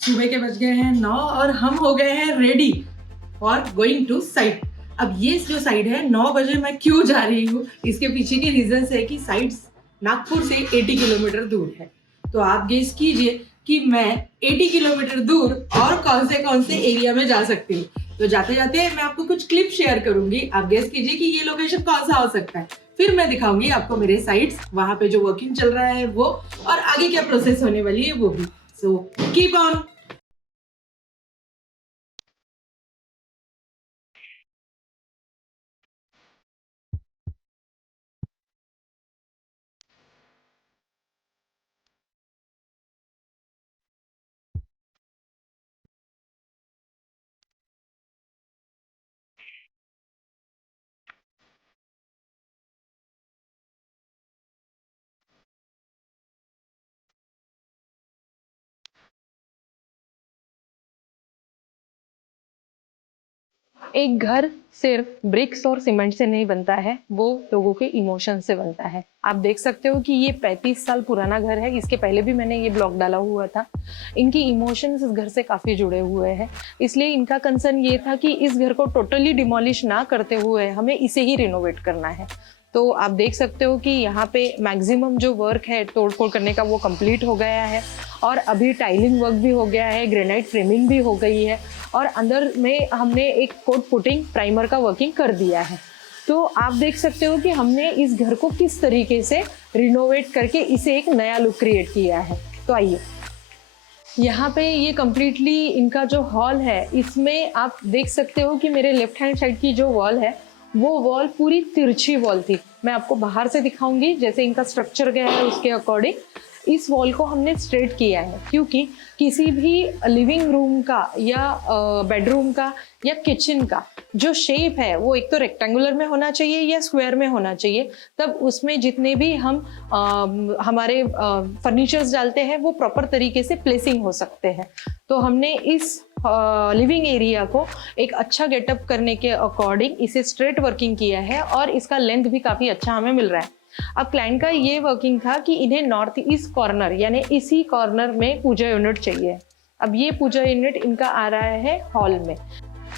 सुबह के बज गए हैं 9 और हम हो गए हैं ready for going to site. अब ये जो साइट है 9 बजे मैं क्यों जा रही हूँ, इसके पीछे की रीजन है कि साइट नागपुर से 80 किलोमीटर दूर है। तो आप गेस कीजिए कि मैं 80 किलोमीटर दूर और कौन से एरिया में जा सकती हूँ। तो जाते जाते मैं आपको कुछ क्लिप शेयर करूंगी, आप गेस कीजिए कि ये लोकेशन कौन सा हो सकता है। फिर मैं दिखाऊंगी आपको मेरे साइट्स, वहां पे जो वर्किंग चल रहा है वो, और आगे क्या प्रोसेस होने वाली है वो भी। So keep on. एक घर सिर्फ ब्रिक्स और सीमेंट से नहीं बनता है, वो लोगों के इमोशन से बनता है। आप देख सकते हो कि ये 35 साल पुराना घर है। इसके पहले भी मैंने ये ब्लॉग डाला हुआ था। इनकी इमोशंस इस घर से काफ़ी जुड़े हुए हैं, इसलिए इनका कंसर्न ये था कि इस घर को टोटली डिमोलिश ना करते हुए हमें इसे ही रिनोवेट करना है। तो आप देख सकते हो कि यहाँ पे मैक्सिमम जो वर्क है तोड़ फोड़ करने का वो कंप्लीट हो गया है, और अभी टाइलिंग वर्क भी हो गया है, ग्रेनाइट फ्रेमिंग भी हो गई है, और अंदर में हमने एक कोट पुटिंग प्राइमर का वर्किंग कर दिया है। तो आप देख सकते हो कि हमने इस घर को किस तरीके से रिनोवेट करके इसे एक नया लुक क्रिएट किया है। तो आइए, यहाँ पे ये कम्प्लीटली इनका जो हॉल है, इसमें आप देख सकते हो कि मेरे लेफ्ट हैंड साइड की जो वॉल है वो वॉल पूरी तिरछी वॉल थी। मैं आपको बाहर से दिखाऊंगी जैसे इनका स्ट्रक्चर गया है उसके अकॉर्डिंग। इस वॉल को हमने स्ट्रेट किया है क्योंकि किसी भी लिविंग रूम का या बेडरूम का या किचन का जो शेप है वो एक तो रेक्टेंगुलर में होना चाहिए या स्क्वायर में होना चाहिए, तब उसमें जितने भी हम हमारे फर्नीचर्स डालते हैं वो प्रॉपर तरीके से प्लेसिंग हो सकते हैं। तो हमने इस लिविंग एरिया को एक अच्छा गेटअप करने के अकॉर्डिंग इसे स्ट्रेट वर्किंग किया है, और इसका लेंथ भी काफ़ी अच्छा हमें मिल रहा है। अब क्लाइंट का ये वर्किंग था कि इन्हें नॉर्थ ईस्ट कॉर्नर यानी इसी कॉर्नर में पूजा यूनिट चाहिए। अब ये पूजा यूनिट इनका आ रहा है हॉल में,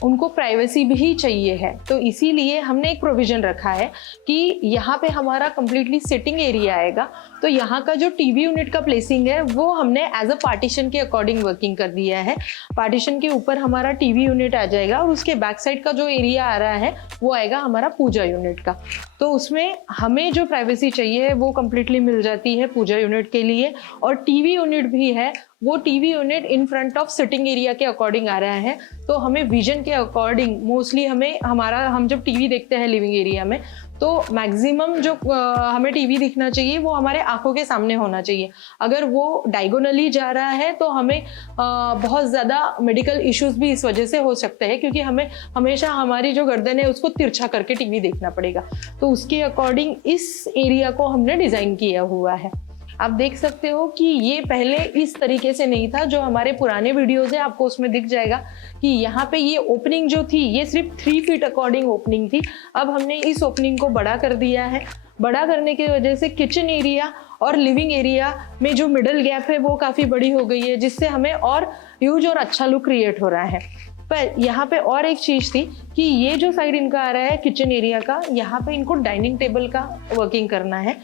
उनको प्राइवेसी भी चाहिए है, तो इसीलिए हमने एक प्रोविजन रखा है कि यहाँ पे हमारा कंप्लीटली सिटिंग एरिया आएगा। तो यहाँ का जो टीवी यूनिट का प्लेसिंग है वो हमने एज अ पार्टीशन के अकॉर्डिंग वर्किंग कर दिया है। पार्टीशन के ऊपर हमारा टीवी यूनिट आ जाएगा, और उसके बैक साइड का जो एरिया आ रहा है वो आएगा हमारा पूजा यूनिट का। तो उसमें हमें जो प्राइवेसी चाहिए वो कंप्लीटली मिल जाती है पूजा यूनिट के लिए। और टीवी यूनिट भी है, वो TV unit in front of sitting area के अकॉर्डिंग आ रहा है। तो हमें विजन के अकॉर्डिंग मोस्टली हम जब टीवी देखते हैं लिविंग एरिया में, तो मैक्सिमम जो हमें टीवी दिखना चाहिए वो हमारे आंखों के सामने होना चाहिए। अगर वो डायगोनली जा रहा है तो हमें बहुत ज़्यादा मेडिकल इश्यूज भी इस वजह से हो सकते हैं, क्योंकि हमें हमेशा हमारी जो गर्दन है उसको तिरछा करके टीवी देखना पड़ेगा। तो उसके अकॉर्डिंग इस एरिया को हमने डिज़ाइन किया हुआ है। आप देख सकते हो कि ये पहले इस तरीके से नहीं था। जो हमारे पुराने वीडियोस है आपको उसमें दिख जाएगा कि यहाँ पे ये ओपनिंग जो थी ये सिर्फ 3 फीट अकॉर्डिंग ओपनिंग थी। अब हमने इस ओपनिंग को बड़ा कर दिया है। बड़ा करने की वजह से किचन एरिया और लिविंग एरिया में जो मिडल गैप है वो काफ़ी बड़ी हो गई है, जिससे हमें और ह्यूज और अच्छा लुक क्रिएट हो रहा है। पर यहाँ पे और एक चीज़ थी कि ये जो साइड इनका आ रहा है किचन एरिया का, यहाँ पे इनको डाइनिंग टेबल का वर्किंग करना है।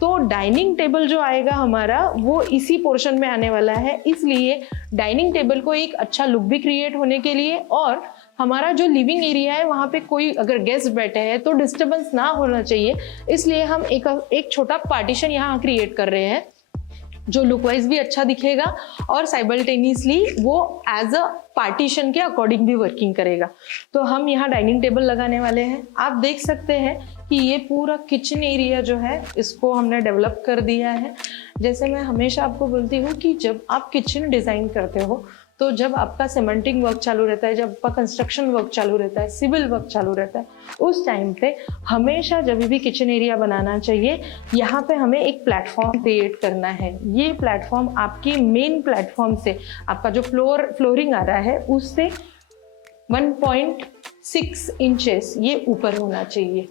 तो डाइनिंग टेबल जो आएगा हमारा वो इसी पोर्शन में आने वाला है, इसलिए डाइनिंग टेबल को एक अच्छा लुक भी क्रिएट होने के लिए, और हमारा जो लिविंग एरिया है वहाँ पे कोई अगर गेस्ट बैठे हैं तो डिस्टर्बेंस ना होना चाहिए, इसलिए हम एक छोटा पार्टीशन यहाँ क्रिएट कर रहे हैं जो लुक वाइज भी अच्छा दिखेगा और साइमल्टेनियसली वो एज अ पार्टीशन के अकॉर्डिंग भी वर्किंग करेगा। तो हम यहाँ डाइनिंग टेबल लगाने वाले हैं। आप देख सकते हैं कि ये पूरा किचन एरिया जो है इसको हमने डेवलप कर दिया है। जैसे मैं हमेशा आपको बोलती हूँ कि जब आप किचन डिज़ाइन करते हो, तो जब आपका सीमेंटिंग वर्क चालू रहता है, जब आपका कंस्ट्रक्शन वर्क चालू रहता है, सिविल वर्क चालू रहता है, उस टाइम पे हमेशा जब भी किचन एरिया बनाना चाहिए, यहाँ पे हमें एक प्लेटफॉर्म क्रिएट करना है। ये प्लेटफॉर्म आपकी मेन प्लेटफॉर्म से, आपका जो फ्लोरिंग आ रहा है उससे 1.6 इंचेस ये ऊपर होना चाहिए।